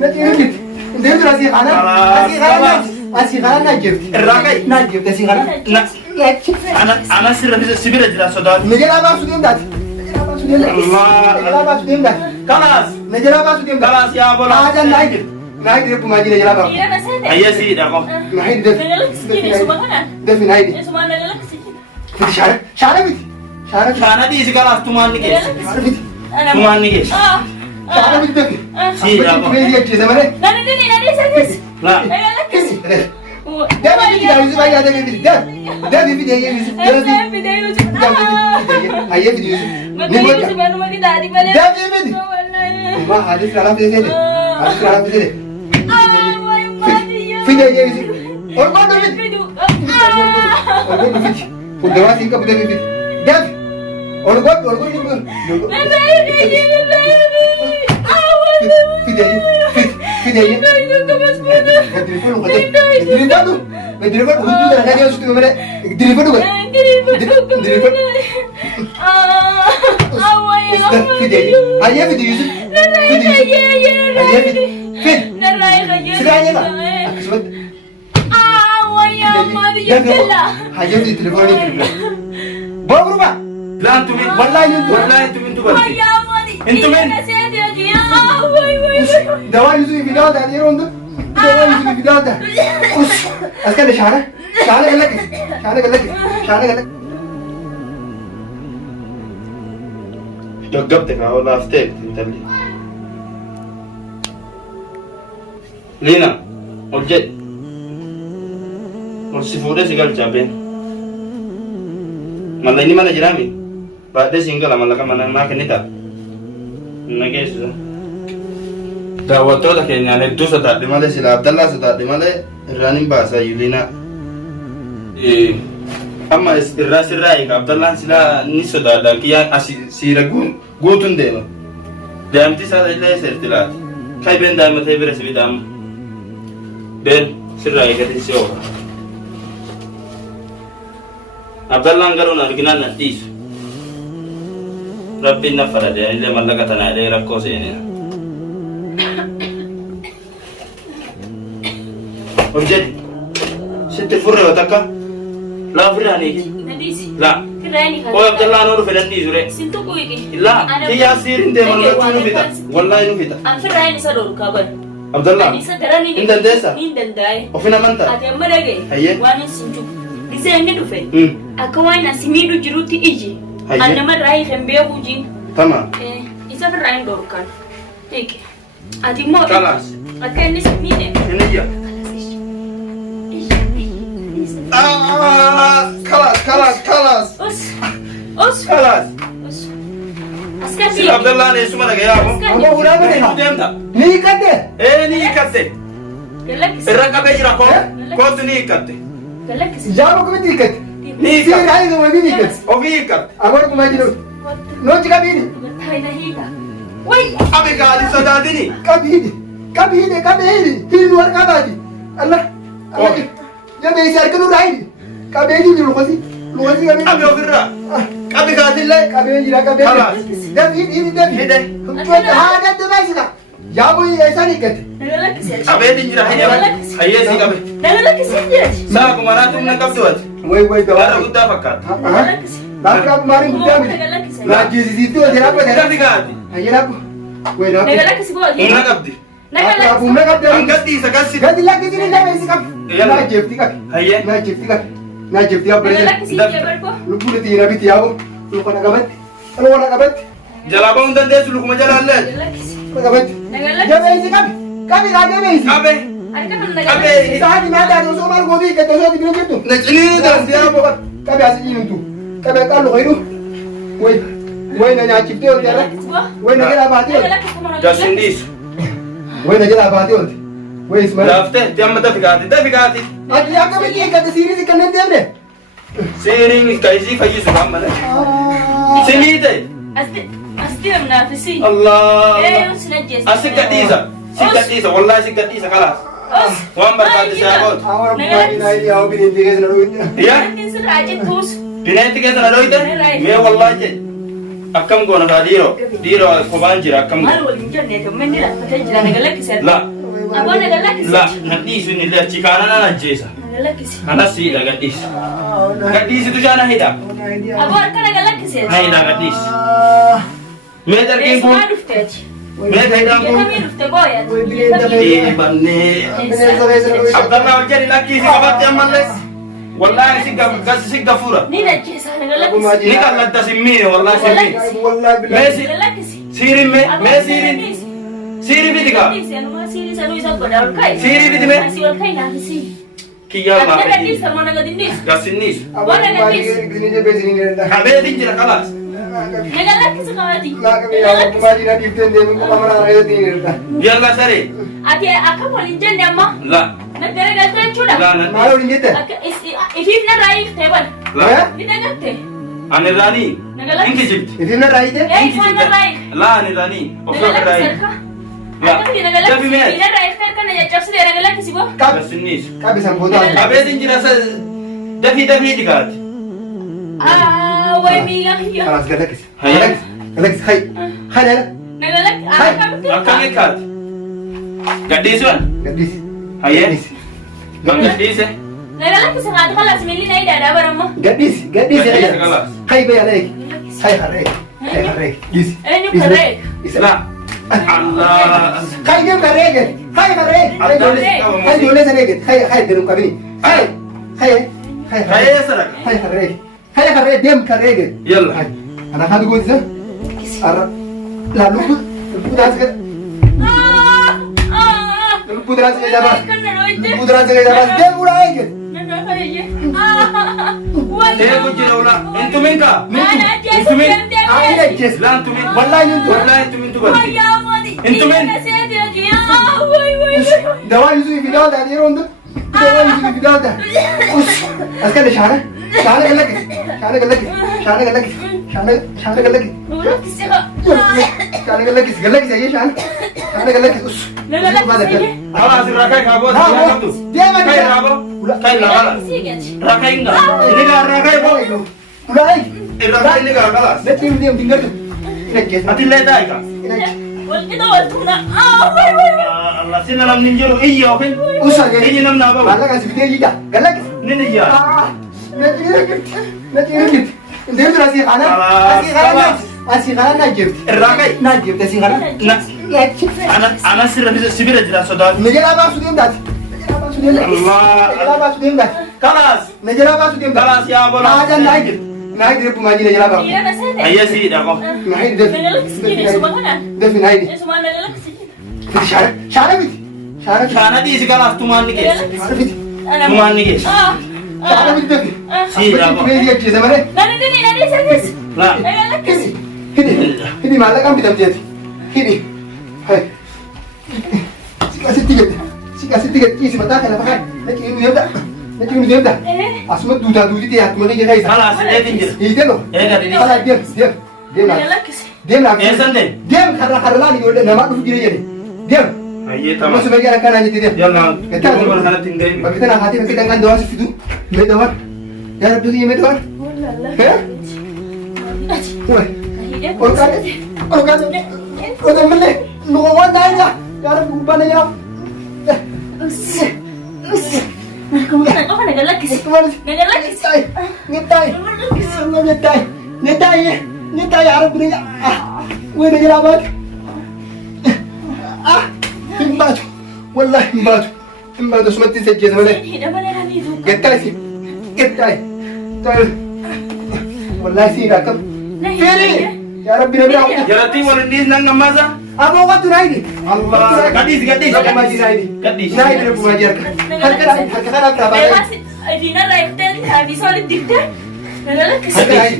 نجيب ندير راسي خانا أسي خانا نجيب الراقي نجيب تسي خانا أنا سر سبيل جلا صدار نجيب أبغى سوديم دات الله نجيب أبغى سوديم دات خلاص نجيب أبغى سوديم دات خلاص يا أبو هذا نايدر نايدر بما جينا جلا أبغى هيا سيد أبو نايدر دفن نايدر في شارع شارع بيتي شارع كان دي خلاص تمان نجيس شارع بيتي تمان نجيس شارع بيتي دفن سيد أبو بيتي أجي زمانه لا ده بيجي جايز باي هذا بيجي ده بيجي ده يجي هيا بيجي نقول ده بيجي ما هذا كلام بيجي هذا كلام بيجي في ده يجي और कौन दो बिट और कौन बिट वो दवा सिंह का बुद्धि बिट देख और कौन هاجي تليفوني بابا لا انتم مين والله انتم انتم مين دواء يزوي في دادا دي روند دواء يزوي في دادا اسكن شعره قال لك جبتك ولا افتيت انت اللي لينا وجد والسفورة سيقال جابين malah ini mana jerami pada single malah kan mana makan itu nage sudah dawa tuh tak kayaknya itu sudah di mana sila Abdullah sudah di mana running bahasa Yulina amma sirra Abdullah sila ni sudah ada kian sira gutun deh lo dan ti salah ilai sertilat kai ben dah mati beres bidam ben sirra kata siapa Abdallah ngaron arginan natis Rabbi nafara de ile mallaka tana de rakko sene orjed sitte furre wataka la furani la oh Abdallah no felan di zure sinto ko iki la ki yasirin de mallaka fita wallahi no fita afrani sador kabar Abdallah isa darani indan desa indan dai ofina manta ate marage Hayye. wani sinju Izenge dufe. Akawa na simidu jiruti iji. Anama rai khembe bujin. Tamam. Isa rai dorkan. Teke. Ati mo. Kalas. Akani simine. Ini dia. Kalas. Os. Kalas. Askati. Abdallah ne suma daga yabo. amma guda bane Ini demta. ni kadde Ni katte. Galakis. Iraka be jira ko tu ni katte. Galakis. jabo ko ni kadde Ni sir katte. ay go ni kadde O vi katte. amar ko majino no jiga bini Hay na hita. Wai. Abi gali sadadini. kabini hini war kabadi Allah ya be sar kanu rai kabedi ni lokaci kabedi Abi ofirra. Abi gadille. kabedi la kabedi Kalas. da hini Hide. to hada da baisika jabo ऐसा नहीं कहते Galakis. Abi din jira hayya. Hayya si kabe. Galakis jira. Sa kumara tumna kabduat. वही Dara दवा gudda fakkat. Galakis. बाप का मारे गुड्डा में Galakis. ना जी तो जरा को जरा Abi gadi. ये ना वही ना Galakis go. Una kabdi. आप घूमने का Ang gadi sa kasi. गति लग गई नहीं वैसे का Yalla. ना जेफ्टी का Hayya. ना जेफ्टी का ना जेफ्टी का बड़े Galakis jira ko. lu pure tira bi tiago lu kana gabat lu kana gabat Jalaba undan desu lukuma jalalle. Galakis. gabat ya वैसे का कभी गाने में इसी Abe. Arka man Abe. साथ में आता तो सोमर गोदी के तो सोती बिनो तो Na chini da. dia babat कभी ऐसे जी तू कभी का लो खैरू वही ना चिपते हो जरा वही ना जरा बाती हो Jasindis. वही ना जरा बाती हो वही इसमें Lafte. Tiamma da fikati. आज या कभी ये कहते सीरीज करने दे हमने Siring kaisi fayisu kamane. Sinite. Asti amnafisi. Allah. Sinajis. Sikatisa. Wallahi sikatisa kalas. Wan barkati sabot. और बुआई ना ये आओ भी नहीं देखे ना रोई Ya. Raja tus. Binati ke sana loita. Me wallahi je. akkam goona kaa dhiiroo kophaan jira akkam Maal waliin jennee ta'u manni laaffatee jira naga lakkisee. la Aboo naga lakkisee. la nadhiisu inni lachi kaana nan ajjeesa Naga lakkisee. kanas siidha gadhiisi gadhiisitu jaana hidha Aboo harka naga lakkisee. na hidha gadhiisi mee dargiin kun Eessumaa dhufteeti. mee ka hidhaan kun Yeekamii dhufte booya. dhiibannee abdallaa ol jedhi lakkiisi qabatte ammallee wallaahi si gafuura Ni najjeesaa naga lakkisee. ni kalladda simmiine wallaahi simmiine mee Naga lakkisee. siirin mee siirin siirii biti kaa Siirii sanuu isa godha ol ka'i. Siirii biti mee Asii ol ka'i naaf sii. kiyyaa Akka maa gadhiisa moo naga dinniisa. gasinniisu Naga kabeetin jira kalaas Naga lakkisee qabaati. yalla saree Ati akkam waliin jenne amma. la Naggara galtee jechuudha. laanan Akka ifiif narraa hiiktee bala. la Ni dagatte. ani raanii inki jibti Ee isaan narraa hiik. la ani raanii of Naga irra lakkisee raanii harka. la Akkasii naga jabi lakkisee. mee Narraa hiiktee harka na caccabsitee naga lakkisee boo. gasinniisu kabeetin jira dafii dhigaati Way miila kiyya. Naga lakkisee. akkam ikkaati gadhiisuan hayyee kan gadhiise Naga lakkisee haati kalaas miilli na hidhaadhaa baramma. Eenyu karree. la allah hayyee sadaka yalla deemu jira ula intumin ka intumin la intumin wallahi intumin tuban intumin Dawaan Yusuf Fidaada yeroo hunda dawaan Yusuf Fidaada. As kana shaana gallaki shaana gallaki shaana gallaki shaana gallaki shaana gallaki gallaki sayye shaana gallaki us. kalaas irraa ka'e kaaboo qabdu ka'e kaaboo ka'e laala irraa ka'e inga inni gaa irraa ka'e boo Ulai irraa ka'e inni gaa kalaas natti himdee tingatu. ati illee taa'e ka Allah sina namni hin jiru iyya yookiin Usa iyyi namni haa bahu Mallaqa asibitee jida gallaki. ni iyya Natti Deebiin asii kana na jirti. irraa ka'e Na jirti asii kana. ana sibira jira sodaatu Najalaa baasuu deemtaati. Najalaa baasuu deemtaati. kalaas Najalaa baasuu deemtaati. kalaas yaa bola Haajan naa jirti. Naa jirti bumaa jira najalaa baasuu. ayya siidha ko Naa jirti defi. Defi naa jirti. Shaara biti. Shaara biti. shaana dhiisi kalaas tumaan ni geessa Shaara biti. tumaan ni geessa Shaara biti defi. siidha ko Meeshaa ajjeese malee. la Hidi. Hidi. Hidi maallaqaan bitamteeti. Hidi. Hai. Asitti gadi. Asitti gadi ciisi mataa kana fakaan. Naqi nu deemta. Naqi nu deemta. Asuma duudaa duuti ta'e akkuma kiyya keessa. kalaas illee jira Hiite no. eega didi Kala deem deem. Deem naa. Deem naa. eessan deem Deem karra laani ijoollee namaa dhufu jira jedhe. Deem. ayyee tama Akkasuma gara kanaa jettee deem. yalla gurgura kanatti hin deebi Bakka tanaa haatee bakka dhangaan dawaa si fidu. Mee dawaan. Yaa rabbi kiyya mee dawaan. Uwe. Olkaate. Olkaate. Oda malee. Nuko waan daa'imna. Yaa rabbi gubbaa na yaa. Ngetai Arab ni gue dah jelabat. Himbatu, wallahi himbatu semati saja sebenarnya. Getai sih, getai. Tuh, wallahi sih rakam. Feri, ya Rabbi Nabi Allah. jalati walindis nang namaza Apa waktu naik? Allah gadis Apa masih naik? gadis Naik dia mengajar. Harga apa? Harga naik.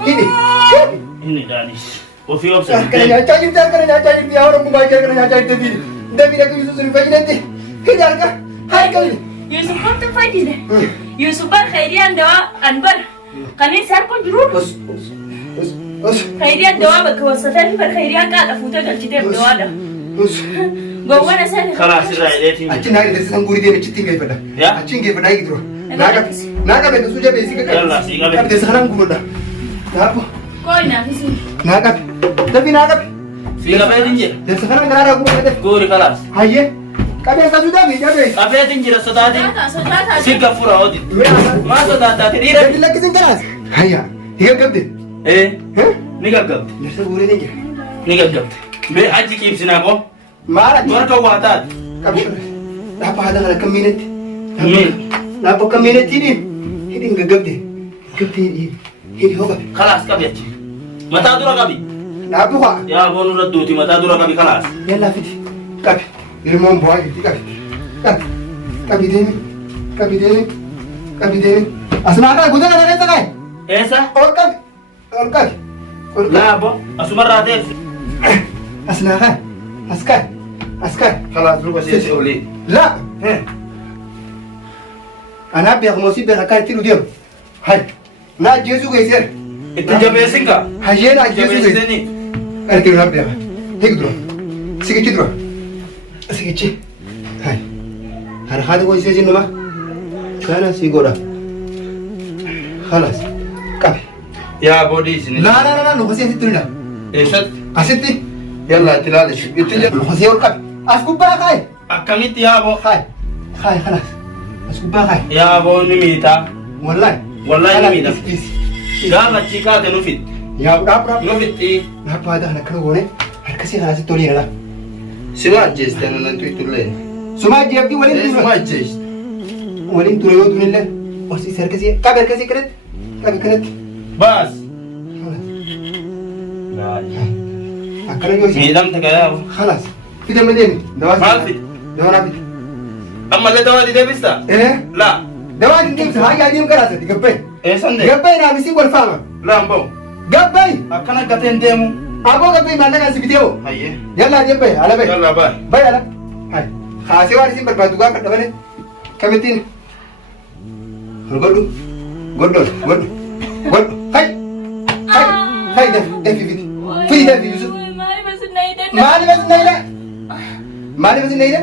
Ini. ini danis ofi opsa Kerja cari dia orang membaca kerja cari tadi. Tapi aku Yusuf suruh bagi nanti. Kejar kan? Hai kali. Yusuf kau tu fight ni. Yusuf bar khairian doa anbar. Kami siapa pun jurut. Khairian doa berkewasatan bar khairian kan ada foto dan cerita doa dah. Bawa mana saya? khalas raideti Acin hari dari sang guri dia menciting gaya pada. Ya. Acin gaya pada gitu. Naga betul sudah basic kan. Yalla, sih, Tapi dari sekarang guru dah. Apa? Koi na fisu. ناقب دفي ناقب في قبل تنجر دسخنا غرارة قوة دف قولي خلاص هاي كابي أساسو دفي دفي قبل تنجر صداتي Sodata. سيقا فرا هودي ما صداتي دفي تدير لك زين كلاس هيا هي قبض ايه ها نقل قبل نفس قولي نجي نقل قبل بأجي كيف سنابو ما رأيك ورقة واتات كابي لا هذا على كم مينت مين لا كم مينت تيني هيدين قبض قبض هيدي هو خلاص قبل متى دورا قبل لا بقى يا بونو ردوتي متى دورا قبل خلاص يلا فيدي كابي المهم بواي كابي كابي كابي ديني كابي ديني كابي ديني أسمع كابي قدنا أنا نتا كاي ايسا أول كابي أول كابي لا بو اسمر راتيف أسمع كاي أسكاي أسكاي خلاص روح سيسي ولي لا أنا أبي أخمسي بركاي تلو ديم هاي نا جيسو كيسير انت جابيسينكا هاي نا جيسو كيسير جابيسيني أنا تلو نبي أخا هيك درو سيكتي درو سيكتي هاي هر خالد كوي سيجي نما كان سيغورا خلاص كافي يا بودي سني لا لا لا نخسي أسيتنا ايسا أسيتي يلا تلالش يتجا نخسي أول كافي أسكوب بقى كاي اكميت يا بو هاي هاي خلاص أسكوب بقى كاي يا بو نميتا والله والله نميتا كيس لا تشيكا تنفيد يا راب نفيد ايه راب هذا أنا كروه هركسي خلاص تولينا لا سما جيست انا نتوي تولين سما جيبتي ولين سما جيست ولين توليو دونيلا وسي سركسي كابر كسي كرت كابر كرت بس لا أكلنا يوسف ميدم تكايا خلاص في دم دين دواء ما في دواء في اما اللي دوادي ده بيستا إيه لا دواء دين سهاي عادي مكراسة دي قبي ايه سندي قبي نامسي والفاما لا مبو قبي اكنا قتين ديمو أبو قبي ما لنا سبتيو هيه يلا جنبي على بي يلا باي باي على هاي خاسي وارسين بربادوغا كتبني كمتين غدو غدو غدو غدو هاي هاي هاي ده في ده يوسف Mari basu nahi de. مالي بس نيلة مالي بس نيلة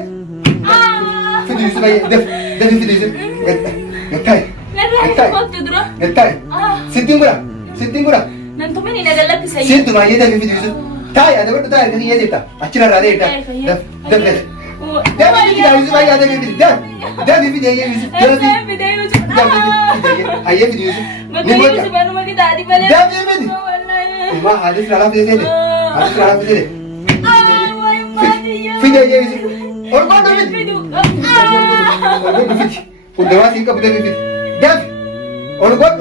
في ده يوسف باي ده في ده يوسف قتاي Narra waktu dulu. قتاي ستين برا Nanti mana ini adalah kisah. ستين ما يده في ده يوسف تاي هذا برضو تاي كذي يده بتا أشينا رادي بتا ده ده ما يجي يوسف باي هذا في ده في ده يوسف ده في Video itu. هاي في يوسف Makanya itu sebelum kita tadi balik. ده في ده ما حدث لا في ده حدث لا في ده في ده يوسف और कौन तो भी और दवा सिंह का बुद्धि भी देव और कौन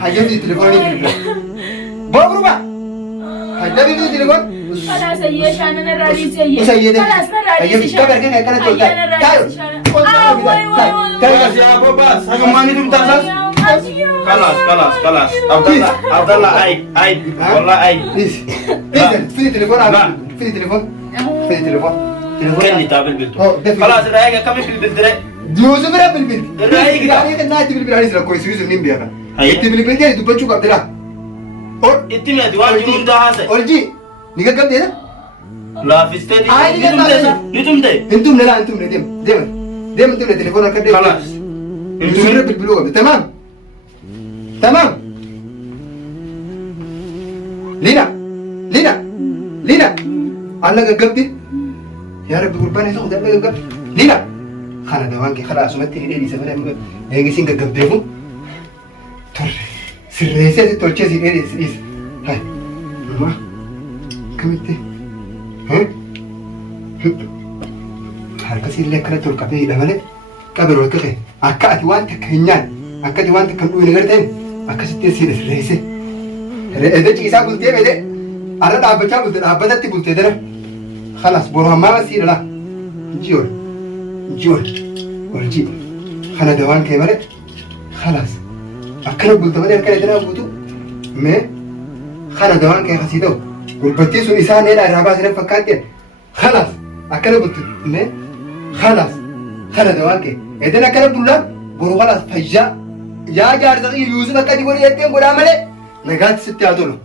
Hayır di telefon ini. Bawa berubah. Hayır di telefon. خلاص هي شان انا رالي سيء Usah iya deh. خلاص انا رالي Hayır kita berkan kayak kana tuh. Tahu. خلاص يا ابو باس حاجه ما نيتم تاساس خلاص عبد الله عيب والله عيب Please. Please telefon apa? Please telefon. Please telefon. Telefon. كان يتابع البلد Oh, ده خلاص رايقه كم في البلد Yusuf berapa bil? Rai kita. Rai kan nanti bil hari selaku Yusuf nim biarkan. Iya. Itu bil bil jadi tuh cukup dah. Or اتني ادوان جنون ده هذا Orji, nikah kau dia? لا في استدي Ai nikah kau نتم ده Entum nela entum ne dem entum ne telefon akan dia. خلاص Yusuf berapa bil bil tamam. Tamam. Lina. Allah gagap dia. Ya Rabbi kurban itu udah gagap. Lina. Khana dawang ke khalas mati ini di sana yang sing gagap dia pun. Sirrese se tolche sirrese is. Hai. Mama. Kamite. Harka sirle kana tol kape idamale. Kabero kake. Akka ati wanta kanyan. Akka ati wanta kan duwe nagarten. Akka sitte sirrese. Ede chisa bulte bede. Ara da bacha bulte da badatti bulte dera. Khalas boro ma sirla. Jior. Orji. Khana dawan ke mare. Khalas. أكلوا بلطمان يركل دنا بوتو ما خنا دوان كي خسيتو والبتيس والإنسان هنا رابع سنة فكاتين خلاص أكره قلت نه خلاص خلاص واقع إذا أكره بقول برو خلاص فجأة يا جار زغي يوسف أكادي بقول يتيم بقول عمله نقاط ستة عدولو